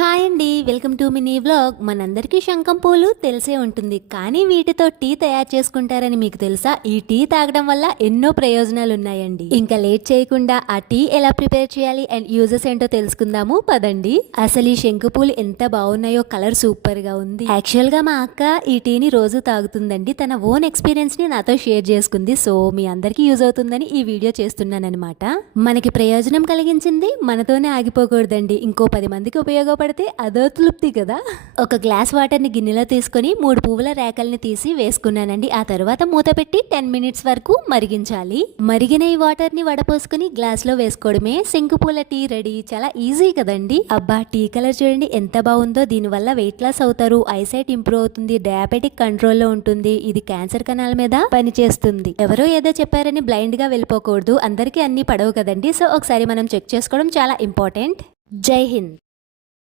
Hi అండి, welcome to mini vlog. మనందరికీ శంఖం పూలు తెలిసే ఉంటుంది, కానీ వీటితో టీ తయారు చేసుకుంటారని మీకు తెలుసా? ఈ టీ తాగడం వల్ల ఎన్నో ప్రయోజనాలు ఉన్నాయండి. ఇంకా లేట్ చేయకుండా ఆ టీ ఎలా ప్రిపేర్ చేయాలి అండ్ యూజెస్ ఏంటో తెలుసుకుందాము పదండి. అసలు ఈ శంఖ పూలు ఎంత బాగున్నాయో, కలర్ సూపర్ గా ఉంది. యాక్చువల్ గా మా అక్క ఈ టీని రోజు తాగుతుందండి. తన ఓన్ ఎక్స్పీరియన్స్ ని నాతో షేర్ చేసుకుంది. సో మీ అందరికీ యూజ్ అవుతుందని ఈ వీడియో చేస్తున్నాను అనమాట. మనకి ప్రయోజనం కలిగించింది మనతోనే ఆగిపోకూడదండి, ఇంకో 10 మందికి ఉపయోగపడితే అదో తృప్తి కదా. ఒక గ్లాస్ వాటర్ ని గిన్నెలో తీసుకొని 3 పువ్వుల రేకల్ని తీసి వేసుకున్నానండి. ఆ తర్వాత మూత పెట్టి 10 మినిట్స్ వరకు మరిగించాలి. మరిగిన ఈ వాటర్ ని వడపోసుకుని గ్లాస్ లో వేసుకోవడమే శంకు పూల టీ రెడీ. చాలా ఈజీ కదండి. అబ్బా, టీ కలర్ చూడండి ఎంత బాగుందో. దీని వల్ల వెయిట్ లాస్ అవుతారు, ఐసైట్ ఇంప్రూవ్ అవుతుంది, డయాబెటిక్ కంట్రోల్లో ఉంటుంది. ఇది క్యాన్సర్ కణాల మీద పనిచేస్తుంది. ఎవరో ఏదో చెప్పారని బ్లైండ్ గా వెళ్ళిపోకూడదు. అందరికీ అన్ని పడవు కదండి. సో ఒకసారి మనం చెక్ చేసుకోవడం చాలా ఇంపార్టెంట్. జై హింద్.